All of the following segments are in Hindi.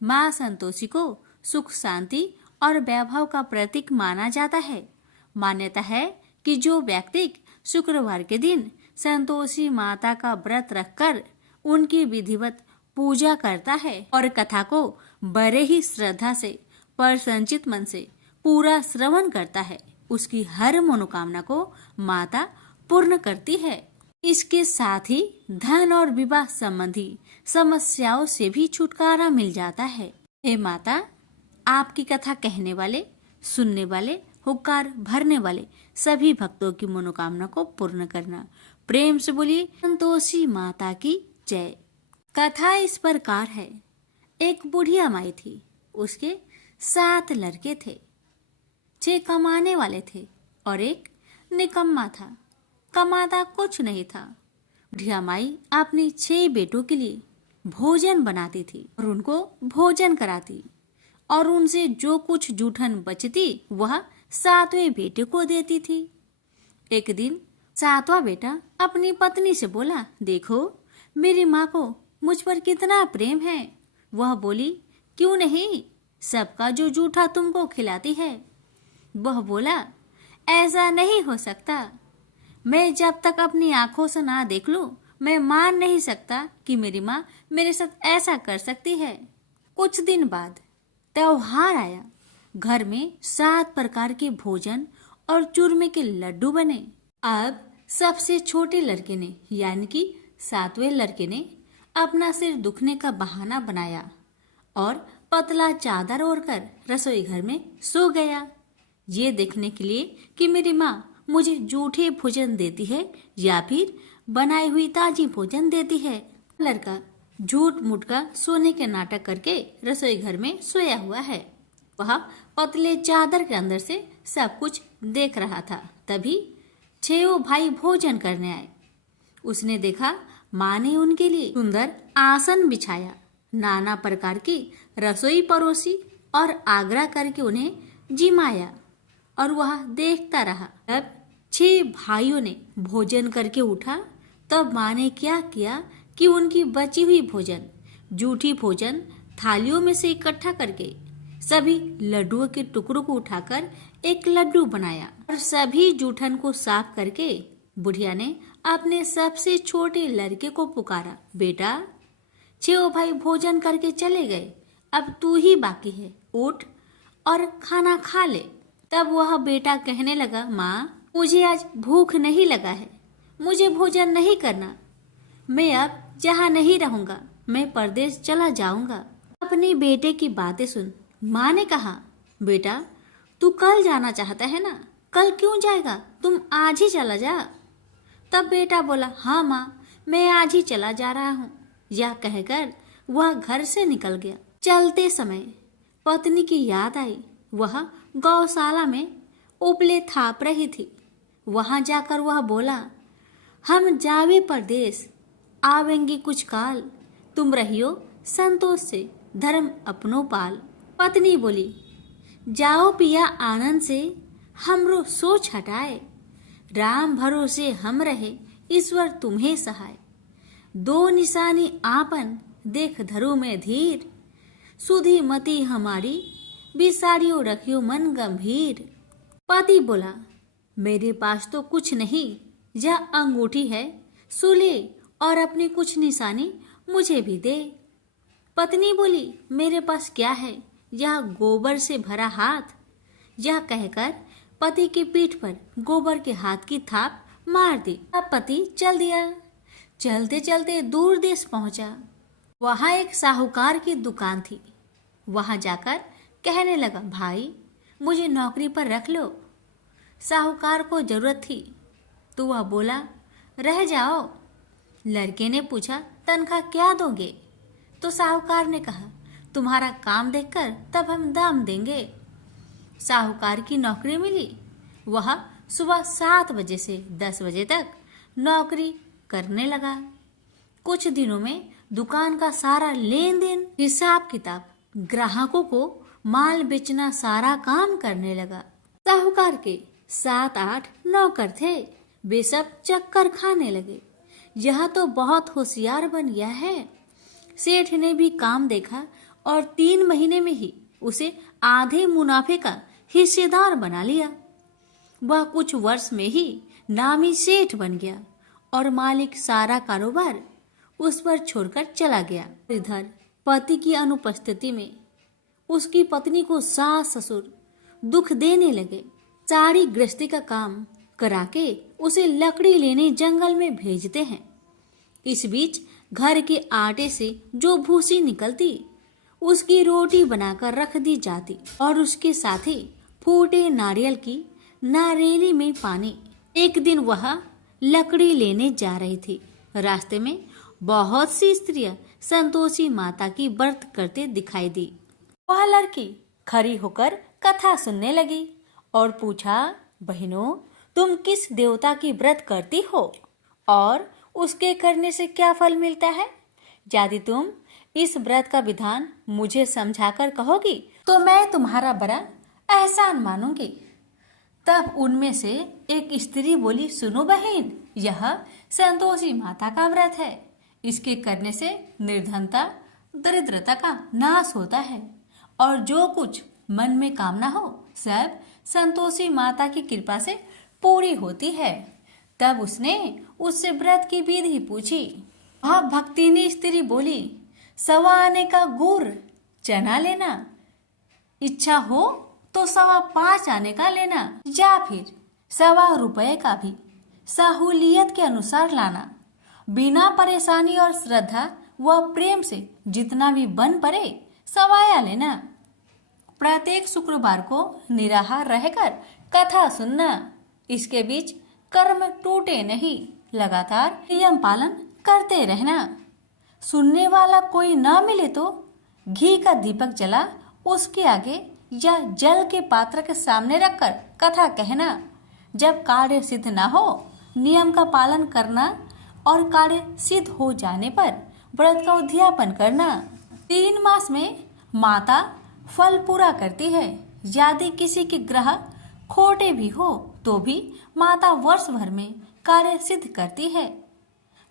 माँ संतोषी को सुख शांति और वैभव का प्रतीक माना जाता है। मान्यता है कि जो व्यक्ति शुक्रवार के दिन संतोषी माता का व्रत रखकर उनकी विधिवत पूजा करता है और कथा को बड़े ही श्रद्धा से प्रसन्नचित मन से पूरा श्रवण करता है, उसकी हर मनोकामना को माता पूर्ण करती है। इसके साथ ही धन और विवाह संबंधी समस्याओं से भी छुटकारा मिल जाता है। हे माता, आपकी कथा कहने वाले, सुनने वाले, हुक्कार भरने वाले सभी भक्तों की मनोकामना को पूर्ण करना। प्रेम से बोलिए संतोषी माता की जय। कथा इस प्रकार है। एक बुढ़िया माई थी, उसके 7 लड़के थे। 6 कमाने वाले थे और एक निकम्मा था, कमाता कुछ नहीं था। बुढ़िया माई अपनी 6 बेटों के लिए भोजन बनाती थी और उनको भोजन कराती और उनसे जो कुछ जूठन बचती वह 7वें बेटे को देती थी। एक दिन 7वां बेटा अपनी पत्नी से बोला, देखो मेरी माँ को मुझ पर कितना प्रेम है। वह बोली, क्यों नहीं, सबका जो जूठा तुमको खिलाती है। वह बोला, ऐसा नहीं हो सकता, मैं जब तक अपनी आंखों से ना देख लूं मैं मान नहीं सकता कि मेरी माँ मेरे साथ ऐसा कर सकती है। कुछ दिन बाद त्योहार आया। घर में 7 प्रकार के भोजन और चूरमे के लड्डू बने। अब सबसे छोटे लड़के ने यानी कि 7वें लड़के ने अपना सिर दुखने का बहाना बनाया और पतला चादर ओढ़कर रसोई घर में सो गया, ये देखने के लिए कि मेरी माँ मुझे जूठे भोजन देती है या फिर बनाई हुई ताजी भोजन देती है। लड़का झूठ मूठ का सोने के नाटक करके रसोई घर में सोया हुआ है। वह पतले चादर के अंदर से सब कुछ देख रहा था। तभी 6 भाई भोजन करने आए। उसने देखा माँ ने उनके लिए सुंदर आसन बिछाया, नाना प्रकार की रसोई परोसी और आग्रह करके उन्हें जिमाया और वह देखता रहा। तब 6 भाइयों ने भोजन करके उठा। तब माँ ने क्या किया कि उनकी बची हुई भोजन, जूठी भोजन थालियों में से इकट्ठा करके सभी लड्डुओं के टुकड़ों को उठाकर एक लड्डू बनाया और सभी जूठन को साफ करके बुढ़िया ने अपने सबसे छोटे लड़के को पुकारा, बेटा 6 भाई भोजन करके चले गए, अब तू ही बाकी है, उठ और खाना खा ले। तब वह बेटा कहने लगा, माँ मुझे आज भूख नहीं लगा है, मुझे भोजन नहीं करना, मैं अब जहाँ नहीं रहूंगा, मैं परदेश चला जाऊंगा। अपने बेटे की बातें सुन माँ ने कहा, बेटा तू कल जाना चाहता है ना, कल क्यों जाएगा, तुम आज ही चला जा। तब बेटा बोला, हाँ माँ मैं आज ही चला जा रहा हूँ। यह कहकर वह घर से निकल गया। चलते समय पत्नी की याद आई। वह गौशाला में उपले थाप रही थी। वहां जाकर वह बोला, हम जावे परदेश, आवेंगे कुछ काल, तुम रहियो संतोष से धर्म अपनो पाल। पत्नी बोली, जाओ पिया आनंद से, हमरो सोच हटाए, राम भरोसे हम रहे, ईश्वर तुम्हें सहाय। 2 निशानी आपन देख धरो में धीर, सुधी मति हमारी बिसारियो रखियो मन गंभीर। पति बोला, मेरे पास तो कुछ नहीं, यह अंगूठी है, सुले और अपनी कुछ निशानी मुझे भी दे। पत्नी बोली, मेरे पास क्या है, यह गोबर से भरा हाथ। यह कहकर पति की पीठ पर गोबर के हाथ की थाप मार दी। अब पति चल दिया। चलते चलते दूर देश पहुंचा। वहां एक साहूकार की दुकान थी। वहां जाकर कहने लगा, भाई मुझे नौकरी पर रख लो। साहूकार को जरूरत थी तो वह बोला, रह जाओ। लड़के ने पूछा, तनख्वाह क्या दोगे? तो साहूकार ने कहा, तुम्हारा काम देखकर तब हम दाम देंगे। साहूकार की नौकरी मिली। वह सुबह 7 बजे से 10 बजे तक नौकरी करने लगा। कुछ दिनों में दुकान का सारा लेन देन, हिसाब किताब, ग्राहकों को माल बेचना, सारा काम करने लगा। साहूकार के 7-8 नौकर थे। वे सब चक्कर खाने लगे। यह तो बहुत होशियार बन गया है। सेठ ने भी काम देखा और 3 महीने में ही उसे आधे मुनाफे का हिस्सेदार बना लिया। वह कुछ वर्ष में ही नामी सेठ बन गया और मालिक सारा कारोबार उस पर छोड़कर चला गया। इधर पति की अनुपस्थिति में उसकी पत्नी को सास ससुर दुख देने लगे। सारी गृहस्थी का काम करा के उसे लकड़ी लेने जंगल में भेजते हैं। इस बीच घर के आटे से जो भूसी निकलती उसकी रोटी बनाकर रख दी जाती और उसके साथ ही फूटे नारियल की नारेली में पानी। एक दिन वह लकड़ी लेने जा रही थी। रास्ते में बहुत सी स्त्रियां संतोषी माता की व्रत करते दिखाई दी। वह लड़की खड़ी होकर कथा सुनने लगी और पूछा, बहनों, तुम किस देवता की व्रत करती हो और उसके करने से क्या फल मिलता है? यदि तुम इस व्रत का विधान मुझे समझाकर कहोगी तो मैं तुम्हारा बड़ा एहसान मानूंगी। तब उनमें से एक स्त्री बोली, सुनो बहन, यह संतोषी माता का व्रत है। इसके करने से निर्धनता दरिद्रता का नाश होता है और जो कुछ मन में कामना हो सब संतोषी माता की कृपा से पूरी होती है। तब उसने उससे व्रत की विधि पूछी। वह भक्तिनी स्त्री बोली, 1.25 आने का गुड़ चना लेना, इच्छा हो तो 5.25 आने का लेना या फिर 1.25 रुपए का भी सहूलियत के अनुसार लाना। बिना परेशानी और श्रद्धा व प्रेम से जितना भी बन पड़े सवाया लेना। प्रत्येक शुक्रवार को निराहार रहकर कथा सुनना। इसके बीच कर्म टूटे नहीं, लगातार नियम पालन करते रहना। सुनने वाला कोई न मिले तो घी का दीपक जला उसके आगे या जल के पात्र के सामने रखकर कथा कहना। जब कार्य सिद्ध न हो नियम का पालन करना और कार्य सिद्ध हो जाने पर व्रत का उद्यापन करना। 3 मास में माता फल पूरा करती है। यदि किसी के ग्रह खोटे भी हो तो भी माता वर्ष भर में कार्य सिद्ध करती है।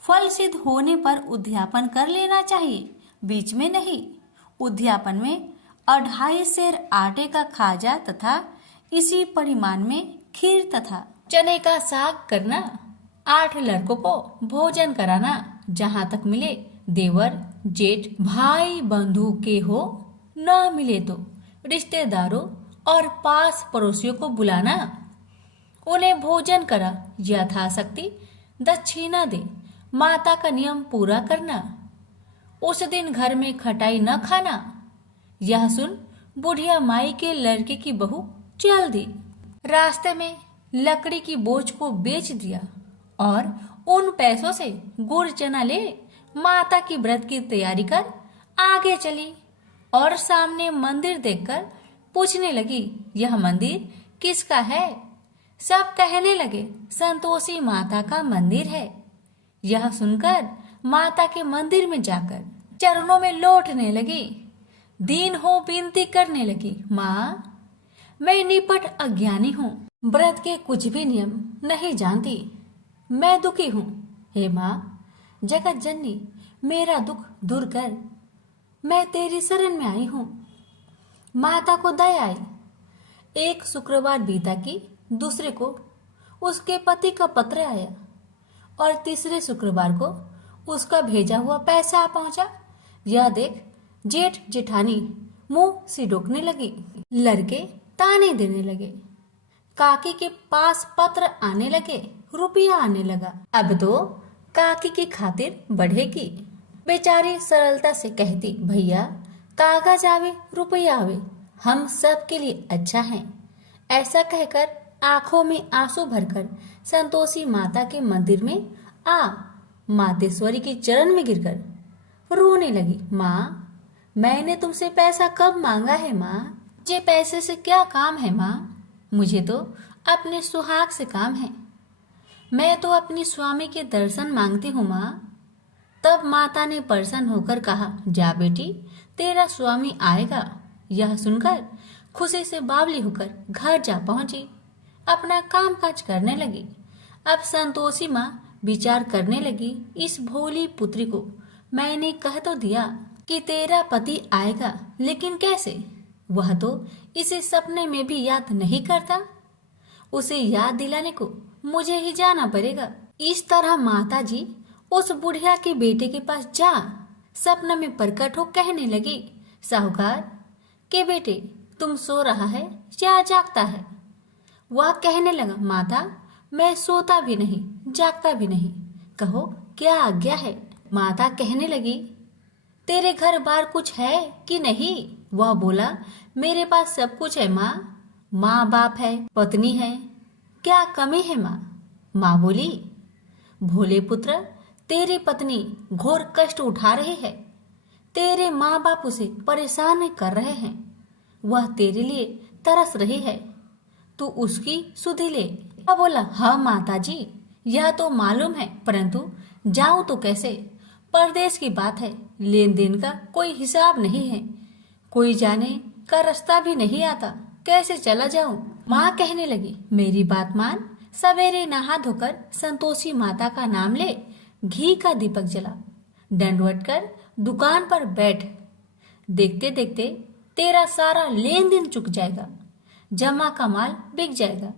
फल सिद्ध होने पर उद्यापन कर लेना चाहिए, बीच में नहीं। उद्यापन में 2.5 सेर आटे का खाजा तथा इसी परिमाण में खीर तथा चने का साग करना। 8 लड़कों को भोजन कराना। जहाँ तक मिले देवर जेठ भाई बंधु के हो, न मिले तो रिश्तेदारों और पास पड़ोसियों को बुलाना। उन्हें भोजन करा यथाशक्ति दक्षिणा दे। माता का नियम पूरा करना। उस दिन घर में खटाई न खाना। यह सुन बुढ़िया माई के लड़के की बहू चल दी। रास्ते में लकड़ी की बोझ को बेच दिया और उन पैसों से गुड़ चना ले माता की व्रत की तैयारी कर आगे चली और सामने मंदिर देखकर पूछने लगी, यह मंदिर किसका है? सब कहने लगे, संतोषी माता का मंदिर है। यह सुनकर माता के मंदिर में जाकर चरणों में लौटने लगी। दीन हो विनती करने लगी, माँ, मैं निपट अज्ञानी हूँ, व्रत के कुछ भी नियम नहीं जानती, मैं दुखी हूँ। हे माँ जगत जननी, मेरा दुख दूर कर, मैं तेरी शरण में आई हूँ। माता को दया आई। एक शुक्रवार बीता कि दूसरे को उसके पति का पत्र आया और तीसरे शुक्रवार को उसका भेजा हुआ पैसा आ पहुंचा। यह देख जेठ जेठानी मुंह सिडोकने लगी। लड़के ताने देने लगे। काकी के पास पत्र आने लगे, रुपया आने लगा। अब तो काकी की खातिर बढ़ेगी। बेचारी सरलता से कहती, भैया कागज आवे रुपया आवे, हम सब के लिए अच्छा है। ऐसा कहकर आंखों में आंसू भरकर संतोषी माता के मंदिर में आ मातेश्वरी के चरण में गिरकर रोने लगी। माँ, मैंने तुमसे पैसा कब मांगा है माँ? मुझे पैसे से क्या काम है माँ? मुझे तो अपने सुहाग से काम है। मैं तो अपनी स्वामी के दर्शन मांगती हूँ माँ। तब माता ने प्रसन्न होकर कहा, जा बेटी, तेरा स्वामी आएगा। यह सुनकर खुशी से बावली होकर घर जा पहुंची, अपना काम काज करने लगी। अब संतोषी माँ विचार करने लगी, इस भोली पुत्री को मैंने कह तो दिया, कि तेरा पति आएगा, लेकिन कैसे? वह तो इसे सपने में भी याद नहीं करता। उसे याद दिलाने को मुझे ही जाना पड़ेगा। इस तरह माता जी उस बुढ़िया के बेटे के पास जा सपना में प्रकट हो कहने लगी, साहूकार के बेटे, तुम सो रहा है या जागता है? वह कहने लगा, माता मैं सोता भी नहीं जागता भी नहीं, कहो क्या आज्ञा है? माता कहने लगी, तेरे घर बार कुछ है कि नहीं? वह बोला, मेरे पास सब कुछ है माँ। माँ बाप है, पत्नी है, क्या कमी है माँ? माँ बोली, भोले पुत्र, तेरी पत्नी घोर कष्ट उठा रही है, तेरे माँ बाप उसे परेशान कर रहे हैं, वह तेरे लिए तरस रही है, तू उसकी सुधि ले। वह बोला, हाँ माता जी, यह तो मालूम है, परंतु जाऊं तो कैसे? परदेश की बात है, लेन देन का कोई हिसाब नहीं है, कोई जाने का रास्ता भी नहीं आता, कैसे चला जाऊं? माँ कहने लगी, मेरी बात मान, सवेरे नहा धोकर संतोषी माता का नाम ले, घी का दीपक जला, दंडवत कर दुकान पर बैठ, देखते देखते तेरा सारा लेन देन चुक जाएगा, जमा का माल बिक जाएगा,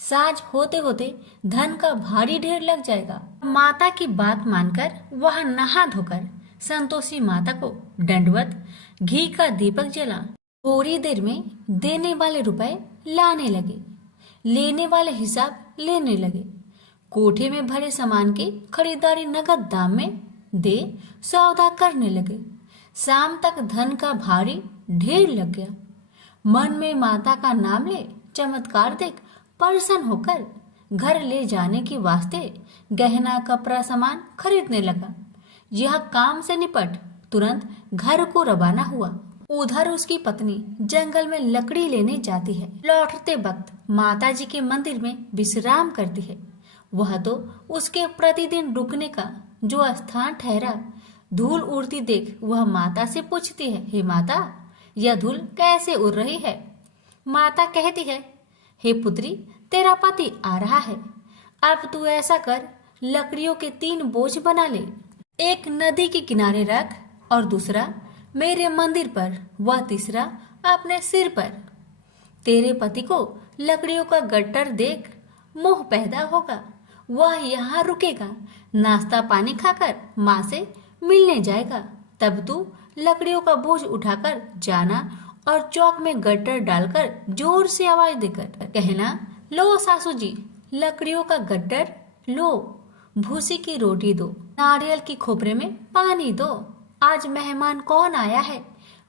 साज होते होते धन का भारी ढेर लग जाएगा। माता की बात मानकर वह नहा धोकर संतोषी माता को दंडवत घी का दीपक जला। थोड़ी देर में देने वाले रुपए लाने लगे, लेने वाले हिसाब लेने लगे, कोठे में भरे सामान की खरीदारी नगद दाम में दे सौदा करने लगे। शाम तक धन का भारी ढेर लग गया। मन में माता का नाम ले चमत्कार देख प्रसन्न होकर घर ले जाने के वास्ते गहना कपड़ा सामान खरीदने लगा। यह काम से निपट तुरंत घर को रवाना हुआ। उधर उसकी पत्नी जंगल में लकड़ी लेने जाती है। लौटते वक्त माता जी के मंदिर में विश्राम करती है। वह तो उसके प्रतिदिन रुकने का जो स्थान ठहरा। धूल उड़ती देख वह माता से पूछती है, हे माता, यह धूल कैसे उड़ रही है? माता कहती है, हे पुत्री, तेरा पति आ रहा है, अब तू ऐसा कर, लकड़ियों के 3 बोझ बना ले, एक नदी के किनारे रख और दूसरा मेरे मंदिर पर, वह तीसरा अपने सिर पर। तेरे पति को लकड़ियों का गट्टर देख मोह पैदा होगा, वह यहाँ रुकेगा, नाश्ता पानी खाकर माँ से मिलने जाएगा, तब तू लकड़ियों का बोझ उठाकर जाना और चौक में गट्टर डालकर जोर से आवाज देकर कहना, लो सासू जी, लकड़ियों का गट्टर लो, भूसी की रोटी दो, नारियल की खोपरे में पानी दो, आज मेहमान कौन आया है?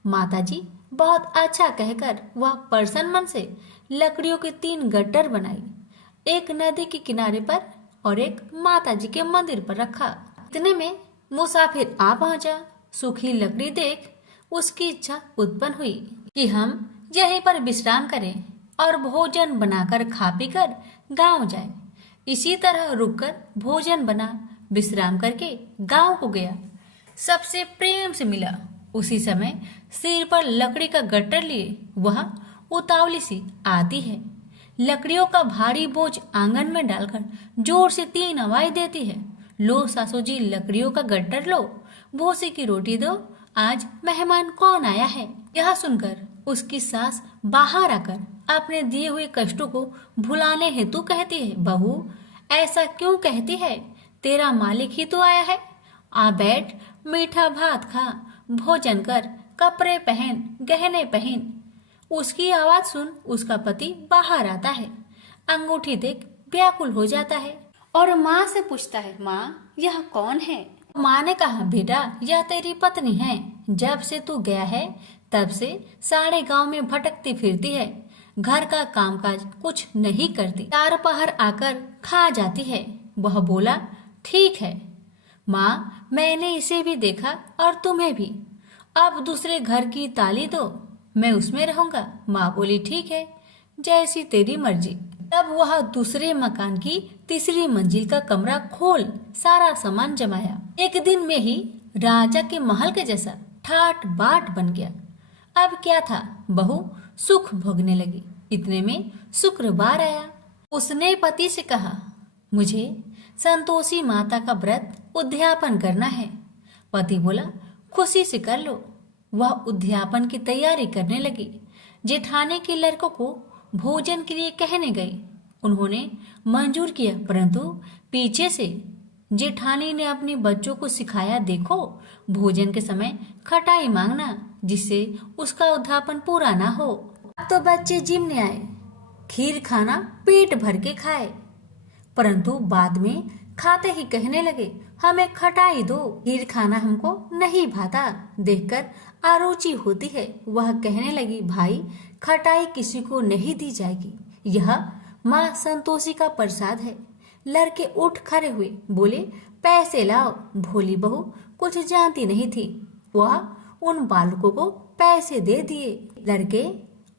माता जी बहुत अच्छा कहकर वह प्रसन्न मन से लकड़ियों के 3 गट्टर बनाई, एक नदी के किनारे पर और एक माता जी के मंदिर पर रखा। इतने में मुसाफिर आ पहुंचा। सूखी लकड़ी देख उसकी इच्छा उत्पन्न हुई कि हम यहीं पर विश्राम करें और भोजन बनाकर खा पीकर गांव जाएं। इसी तरह रुककर भोजन बना, विश्राम करके गांव को गया, सबसे प्रेम से मिला। उसी समय सिर पर लकड़ी का गट्टर लिए वह उतावली सी आती है। लकड़ियों का भारी बोझ आंगन में डालकर जोर से 3 आवाज देती है, लो सासू जी, लकड़ियों का गट्टर लो, भूसी की रोटी दो, आज मेहमान कौन आया है? यह सुनकर उसकी सास बाहर आकर अपने दिए हुए कष्टों को भुलाने हेतु कहती है, बहू ऐसा क्यों कहती है? तेरा मालिक ही तो आया है, आ बैठ, मीठा भात खा, भोजन कर, कपड़े पहन, गहने पहन। उसकी आवाज सुन उसका पति बाहर आता है, अंगूठी देख व्याकुल हो जाता है और माँ से पूछता है, माँ यह कौन है? माँ ने कहा, बेटा यह तेरी पत्नी है, जब से तू गया है तब से सारे गांव में भटकती फिरती है, घर का कामकाज कुछ नहीं करती, 4 पहर आकर खा जाती है। वह बोला, ठीक है माँ, मैंने इसे भी देखा और तुम्हें भी, अब दूसरे घर की ताली दो, मैं उसमें रहूंगा। माँ बोली, ठीक है, जैसी तेरी मर्जी। तब वह दूसरे मकान की 3री मंजिल का कमरा खोल सारा सामान जमाया। एक दिन में ही राजा के महल के जैसा ठाट बाट बन गया। अब क्या था, बहू सुख भोगने लगी। इतने में शुक्रवार आया। उसने पति से कहा, मुझे संतोषी माता का व्रत उद्यापन करना है। पति बोला, खुशी से कर लो। वह उद्यापन की तैयारी करने लगी। जेठानी के लड़कों को भोजन के लिए कहने गई। उन्होंने मंजूर किया, परंतु पीछे से जेठानी ने अपने बच्चों को सिखाया, देखो भोजन के समय खटाई मांगना, जिससे उसका उद्यापन पूरा ना हो। अब तो बच्चे जिमने आए, खीर खाना पेट भर के खाए, परंतु बाद में खाते ही कहने लगे, हमें खटाई दो, खीर खाना हमको नहीं भाता। देखकर आरुचि होती है। वह कहने लगी, भाई खटाई किसी को नहीं दी जाएगी, यह माँ संतोषी का प्रसाद है। लड़के उठ खड़े हुए, बोले, पैसे लाओ। भोली बहू कुछ जानती नहीं थी, वह उन बालकों को पैसे दे दिए। लड़के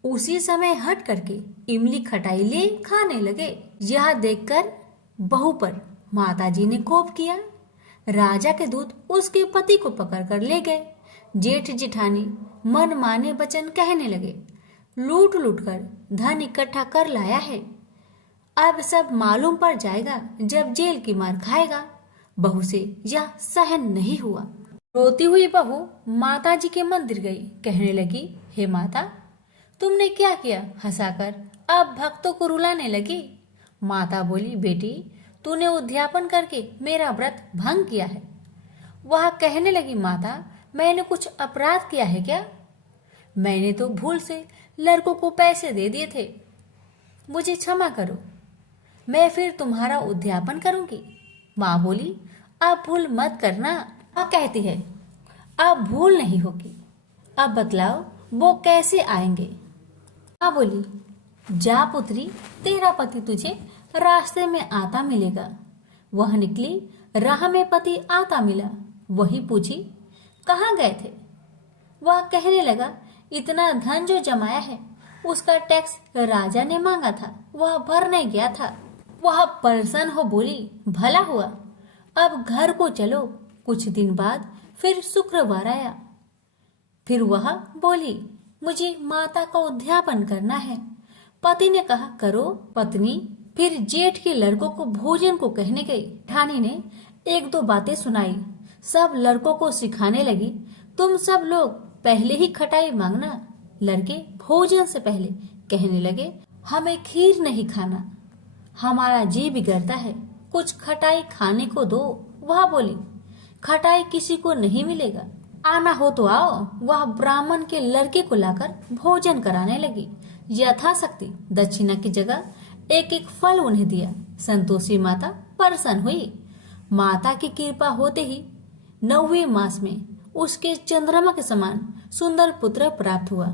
उसी समय हट करके इमली खटाई ले खाने लगे। यह देखकर बहू पर माताजी ने कोप किया। राजा के दूत उसके पति को पकड़कर ले गए। जेठ जेठानी मन माने वचन कहने लगे, लूट लूट कर धन इकट्ठा कर लाया है, अब सब मालूम पड़ जाएगा जब जेल की मार खाएगा। बहू से यह सहन नहीं हुआ। रोती हुई बहू माताजी के मंदिर गई। कहने लगी, हे माता, तुमने क्या किया? हंसाकर अब भक्तों को रुलाने लगी। माता बोली, बेटी तूने उद्यापन करके मेरा व्रत भंग किया है। वह कहने लगी, माता मैंने कुछ अपराध किया है क्या? मैंने तो भूल से लड़कों को पैसे दे दिए थे, मुझे क्षमा करो, मैं फिर तुम्हारा उद्यापन करूंगी। माँ बोली, अब भूल मत करना। माँ कहती है, अब भूल नहीं होगी, अब बतलाओ वो कैसे आएंगे? माँ बोली, जा पुत्री, तेरा पति तुझे रास्ते में आता मिलेगा। वह निकली, राह में पति आता मिला। वही पूछी, कहाँ गए थे? वह कहने लगा, इतना धन जो जमाया है उसका टैक्स राजा ने मांगा था, वह भरने गया था। वह प्रसन्न हो बोली, भला हुआ, अब घर को चलो। कुछ दिन बाद फिर शुक्रवार आया। फिर वह बोली, मुझे माता का उद्यापन करना है। पति ने कहा, करो। पत्नी फिर जेठ के लड़कों को भोजन को कहने गई। ठानी ने एक दो बातें सुनाई। सब लड़कों को सिखाने लगी, तुम सब लोग पहले ही खटाई मांगना। लड़के भोजन से पहले कहने लगे, हमें खीर नहीं खाना, हमारा जी बिगड़ता है, कुछ खटाई खाने को दो। वह बोली, खटाई किसी को नहीं मिलेगा, आना हो तो आओ। वह ब्राह्मण के लड़के को लाकर भोजन कराने लगी। यथाशक्ति दक्षिणा की जगह एक एक फल उन्हें दिया। संतोषी माता प्रसन्न हुई। माता की कृपा होते ही 9वें मास में उसके चंद्रमा के समान सुंदर पुत्र प्राप्त हुआ।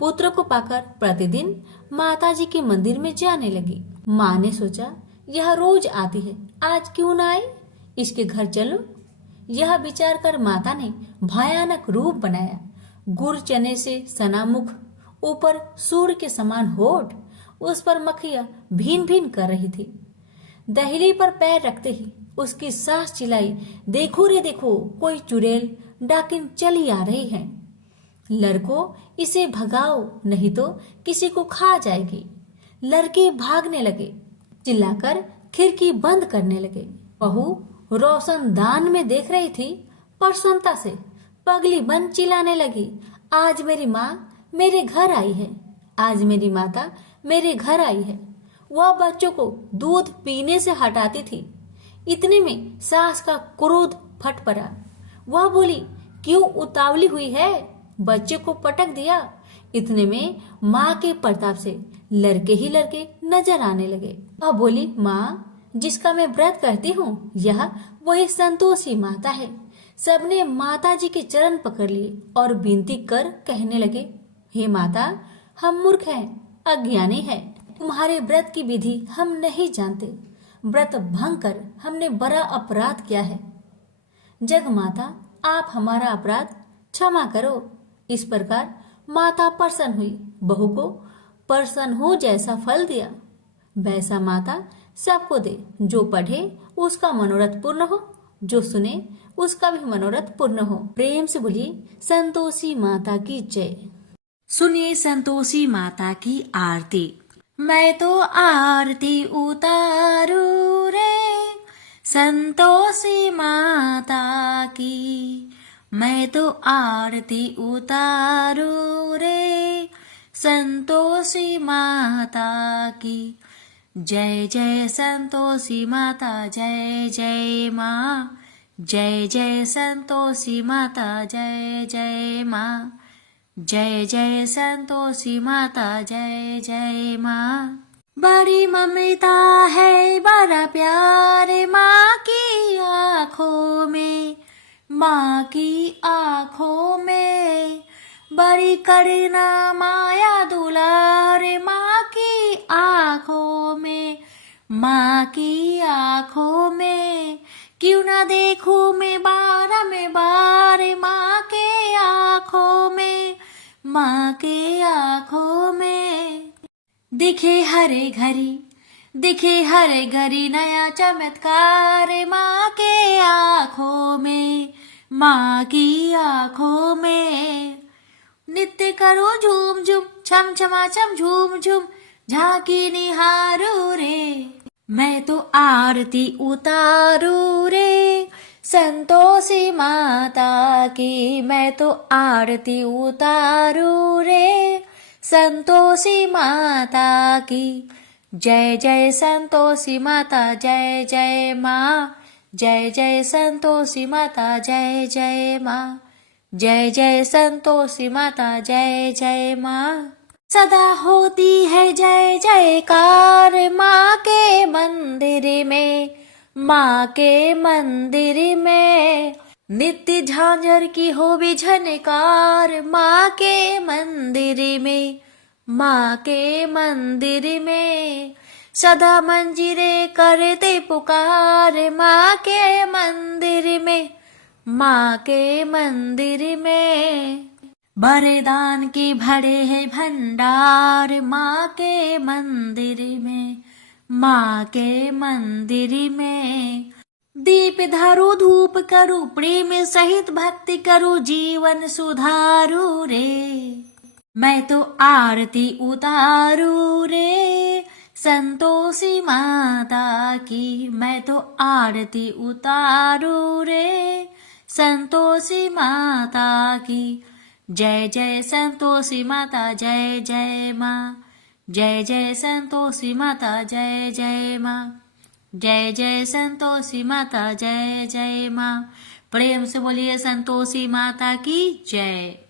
पुत्र को पाकर प्रतिदिन माताजी के मंदिर में जाने लगी। माँ ने सोचा, यह रोज आती है, आज क्यों न आए, इसके घर चलो। यह विचार कर माता ने भयानक रूप बनाया। गुड़ चने से सना मुख, ऊपर सूर्य के समान होठ, उस पर मक्खियां भीन भीन कर रही थी। दहली पर पैर रखते ही उसकी सास चिल्लाई, देखो रे देखो, कोई चुड़ैल डाकिन चली आ रही है, लड़कों इसे भगाओ नहीं तो किसी को खा जाएगी। लड़के भागने लगे, चिल्लाकर खिड़की बंद करने लगे। बहू रोशनदान में देख रही थी। प्रसन्नता से पगली बन चिल्लाने लगी, आज मेरी माँ मेरे घर आई है, आज मेरी माता मेरे घर आई है। वह बच्चों को दूध पीने से हटाती थी। इतने में सास का क्रोध फट पड़ा। वह बोली, क्यों उतावली हुई है, बच्चे को पटक दिया। इतने में माँ के प्रताप से लड़के ही लड़के नजर आने लगे। वह बोली, माँ जिसका मैं व्रत करती हूँ, यह वही संतोषी माता है। सबने माता जी के चरण पकड़ लिए और विनती कर कहने लगे, हे माता, हम मूर्ख हैं, अज्ञानी हैं, तुम्हारे व्रत की विधि हम नहीं जानते, व्रत भंग कर हमने बड़ा अपराध किया है। जग माता, आप हमारा अपराध क्षमा करो। इस प्रकार माता प्रसन्न हुई। बहू को प्रसन्न हो जैसा फल दिया, वैसा माता सबको दे। जो पढ़े उसका मनोरथ पूर्ण हो, जो सुने उसका भी मनोरथ पूर्ण हो। प्रेम से बोलिए संतोषी माता की जय। सुनिए संतोषी माता की आरती। मैं तो आरती उतारू रे संतोषी माता की, मैं तो आरती उतारू रे संतोषी माता की। जय जय संतोषी माता जय जय माँ। जय जय संतोषी माता जय जय माँ। जय जय संतोषी माता जय जय माँ। बड़ी ममता है बड़ा प्यार माँ की आँखों में। माँ की आँखों में बड़ी करुणा माया दुलार माँ की आँखों में। माँ की आँखों में क्यों ना देखूं मैं बार माँ के आँखों में। माँ के आँखों में दिखे हरे घड़ी नया चमत्कार माँ के आँखों में। माँ की आँखों में नित्य करो झूम झूम छम छमा छम झूम झूम झांकी निहारो रे। मैं तो आरती उतारू रे संतोषी माता की। मैं तो आरती उतारू रे संतोषी माता की। जय जय संतोषी माता जय जय माँ। जय जय संतोषी माता जय जय माँ। जय जय संतोषी माता जय जय माँ। सदा होती है जय जयकार माँ के मंदिर में। माँ के मंदिर में नित्य झांझर की हो भी झनकार माँ के मंदिर में। माँ के मंदिर में सदा मंजीरे करते पुकार माँ के मंदिर में। माँ के मंदिर में वरदान के भरे हैं भंडार माँ के मंदिर में। माँ के मंदिर में दीप धरो धूप करो प्रेम सहित भक्ति करो जीवन सुधारो रे। मैं तो आरती उतारू रे संतोषी माता की। मैं तो आरती उतारू रे संतोषी माता की। जय जय संतोषी माता जय जय माँ। जय जय संतोषी माता जय जय माँ। जय जय संतोषी माता जय जय माँ। प्रेम से बोलिए संतोषी माता की जय।